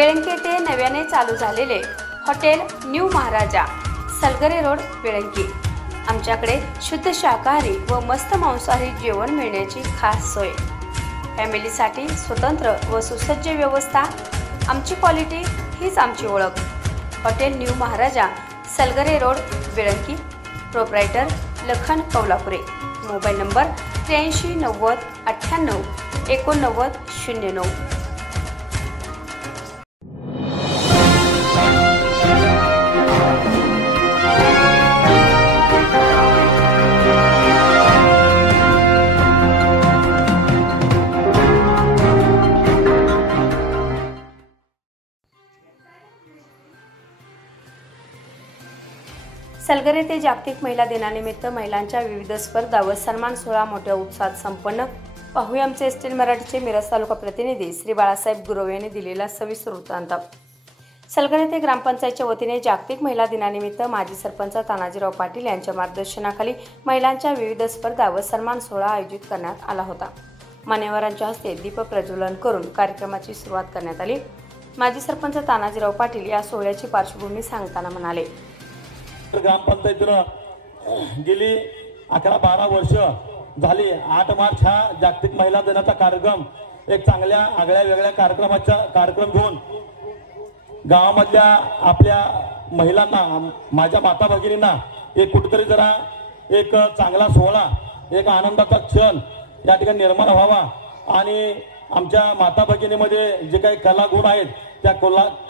बेळंकी येथे नव्याने चालू झालेले hotel new Maharaja, Salgare road, Belanki. आमच्याकडे शुद्ध शाकाहारी व मस्त मांसाहारी जेवण मिळण्याची खास सोय। फॅमिलीसाठी स्वतंत्र व सुसज्ज व्यवस्था। आमची क्वालिटी हीच आमची ओळख। Hotel new Maharaja, Salgare road, Belanki. Proprietor Lakhan Kaulapure. Mobile number 83 90 98 89 09। Salgare येथे जागतिक महिला दिनानिमित्त महिलांच्या विविध स्पर्धा व सन्मान सोहळा मोठ्या उत्साहात संपन्न। पाहूया आमचे एसटीएन मराठीचे मिरज तालुका प्रतिनिधी श्री बाळासाहेब गुरव यांनी दिलेला सविस्तर वृत्तांत। सलगरे येथे ग्रामपंचायतच्या वतीने जागतिक महिला दिनानिमित्त माजी सरपंच तानाजीराव पाटील यांच्या मार्गदर्शनाखाली महिलांच्या विविध स्पर्धा व सन्मान सोहळा आयोजित करण्यात आला होता। मान्यवरांच्या हस्ते दीप प्रज्वलन करून कार्यक्रमाची सुरुवात करण्यात आली। माजी सरपंच तानाजीराव पाटील या सोहळ्याची पार्श्वभूमी सांगताना म्हणाले, ग्रामपंचायतीनं गेली 11-12 वर्ष झाली 8 मार्च हा जागतिक महिला दिनाचा कार्यक्रम एक चांगल्या आगळ्या वेगळ्या कार्यक्रम घेऊन गावामधल्या आपल्या महिलांना, माझ्या माता भगिनींना एक कुठेतरी जरा एक चांगला सोहळा, एक आनंदाचा क्षण या ठिकाणी निर्माण व्हावा आणि आमच्या माता भगिनीमध्ये जे काही कलागुण आहेत त्या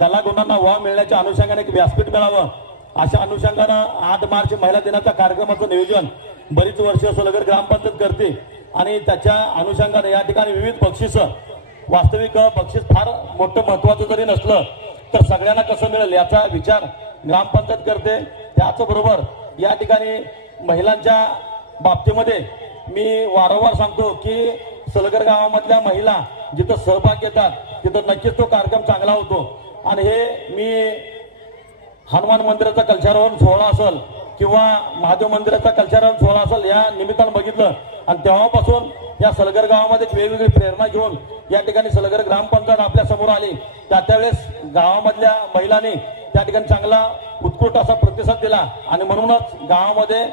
कलागुणांना वाव मिळण्याच्या अनुषंगाने एक व्यासपीठ मिळावं अशा अनुषंगानं 8 मार्च महिला दिनाच्या कार्यक्रमाचं नियोजन बरीच वर्ष सलगर ग्रामपंचायत करते आणि त्याच्या अनुषंगाने या ठिकाणी विविध बक्षीस, वास्तविक बक्षीस फार मोठं महत्वाचं जरी नसलं तर सगळ्यांना कसं मिळेल याचा विचार ग्रामपंचायत करते। त्याचबरोबर या ठिकाणी महिलांच्या बाबतीमध्ये मी वारंवार सांगतो की सलगर गावामधल्या महिला जिथं सहभाग घेतात तिथं नक्कीच तो कार्यक्रम चांगला होतो आणि हे मी हनुमान मंदिराचा कलशारोहण सोहळा असेल किंवा महादेव मंदिराचा कलशारोहण सोहळा असेल या निमित्तानं बघितलं आणि तेव्हापासून या सलगर गावामध्ये वेगवेगळी प्रेरणा घेऊन या ठिकाणी सलगर ग्रामपंचायत आपल्या समोर आली। त्यावेळेस गावामधल्या महिलांनी त्या ठिकाणी चांगला उत्कृष्ट असा प्रतिसाद दिला आणि म्हणूनच गावामध्ये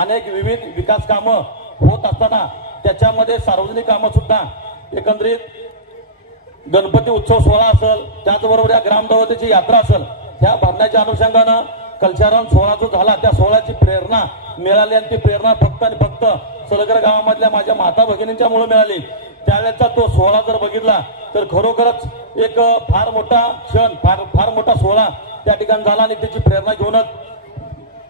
अनेक विविध विकास कामं होत असताना त्याच्यामध्ये सार्वजनिक कामं सुद्धा एकंदरीत गणपती उत्सव सोहळा असेल, त्याचबरोबर या ग्रामदेवतेची यात्रा असेल, ह्या भरण्याच्या अनुषंगानं कलशारोहण सोहळा जो झाला त्या सोहळ्याची प्रेरणा मिळाली आणि ती प्रेरणा फक्त आणि फक्त सलगर गावामधल्या माझ्या माता भगिनींच्या मुळे मिळाली। त्यावेळेचा तो सोहळा जर बघितला तर खरोखरच एक फार मोठा क्षण, फार मोठा सोहळा त्या ठिकाणी झाला आणि त्याची प्रेरणा घेऊनच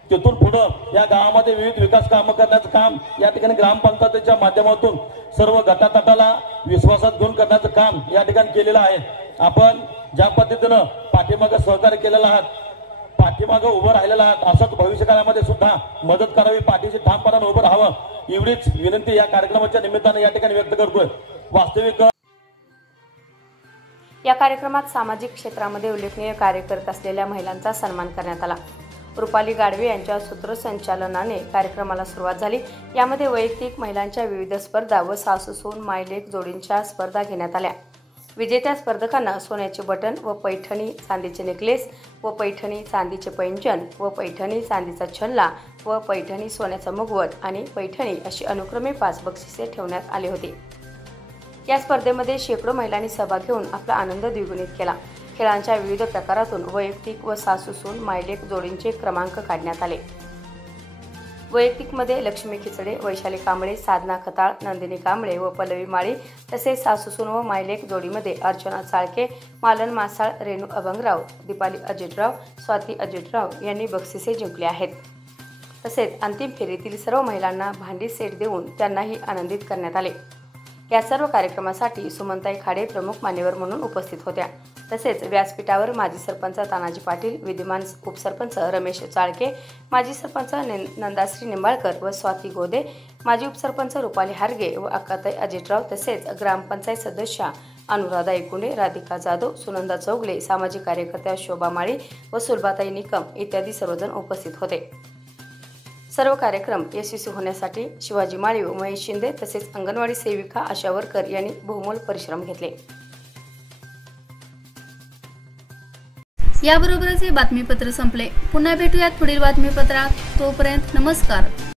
तिथून पुढं या गावामध्ये विविध विकास कामं करण्याचं काम या ठिकाणी ग्रामपंचायतीच्या माध्यमातून सर्व गटातटाला विश्वासात घेऊन करण्याचं काम या ठिकाणी केलेलं आहे। आपण ज्या पद्धतीनं पाठीमागं सहकार्य केलेलं आहात, पाठीमागं उभं राहिलेलं आहात, असंच भविष्य काळामध्ये सुद्धा मदत करावी, पाठीशी ठामपणाने उभं राहावं एवढीच विनंती या कार्यक्रमाच्या निमित्तानं या ठिकाणी व्यक्त करतोय। वास्तविक या कार्यक्रमात सामाजिक क्षेत्रामध्ये उल्लेखनीय कार्य करत असलेल्या महिलांचा सन्मान करण्यात आला। रुपाली गाडवे यांच्या सूत्रसंचालनाने कार्यक्रमाला सुरुवात झाली। यामध्ये वैयक्तिक महिलांच्या विविध स्पर्धा व सासू-सून मायलेक जोडींच्या स्पर्धा घेण्यात आल्या। विजेत्या स्पर्धकांना सोन्याचे बटन व पैठणी चांदीचे नेकलेस व पैठणी चांदीचे पैंजण व पैठणी चांदीचा छल्ला व पैठणी सोन्याचा मुगवट आणि पैठणी अशी अनुक्रमे 5 बक्षिसे ठेवण्यात आली होती। या स्पर्धेमध्ये शेकडो महिलांनी सहभाग घेऊन आपला आनंद द्विगुणित केला। खेळांच्या विविध प्रकारातून वैयक्तिक व सासू-सून मायलेक जोडींचे क्रमांक काढण्यात आले। वैयक्तिकमध्ये लक्ष्मी खिचडे, वैशाली कांबळे, साधना खताळ, नंदिनी कांबळे व पल्लवी माळी तसेच सासूसून व मायलेक जोडीमध्ये अर्चना चाळके, मालन मासाळ, रेणू अभंगराव, दीपाली अजितराव, स्वाती अजितराव यांनी बक्षिसे जिंकली आहेत। तसेच अंतिम फेरीतील सर्व महिलांना भांडी सेट देऊन त्यांनाही आनंदित करण्यात आले। या सर्व कार्यक्रमासाठी सुमनताई खाडे प्रमुख मान्यवर म्हणून उपस्थित होत्या। तसेच व्यासपीठावर माजी सरपंच तानाजी पाटील, विद्यमान उपसरपंच रमेश चाळके, माजी सरपंच नंदाश्री निंबाळकर व स्वाती गोदे, माजी उपसरपंच रुपाली हारगे व अक्काताई अजितराव तसेच ग्रामपंचायत सदस्या अनुराधा एकुंडे, राधिका जाधव, सुनंदा चौगले, सामाजिक कार्यकर्त्या शोभा माळी व सुलभाताई निकम इत्यादी सर्वजण उपस्थित होते। सर्व कार्यक्रम यशस्वी होण्यासाठी शिवाजी माळी व महेश शिंदे तसेच अंगणवाडी सेविका आशा वर्कर यांनी बहुमोल परिश्रम घेतले। याबरोबरच हे बातमीपत्र संपले. पुन्हा भेटूयात पुढील बातमीपत्रात. तोपर्यंत नमस्कार.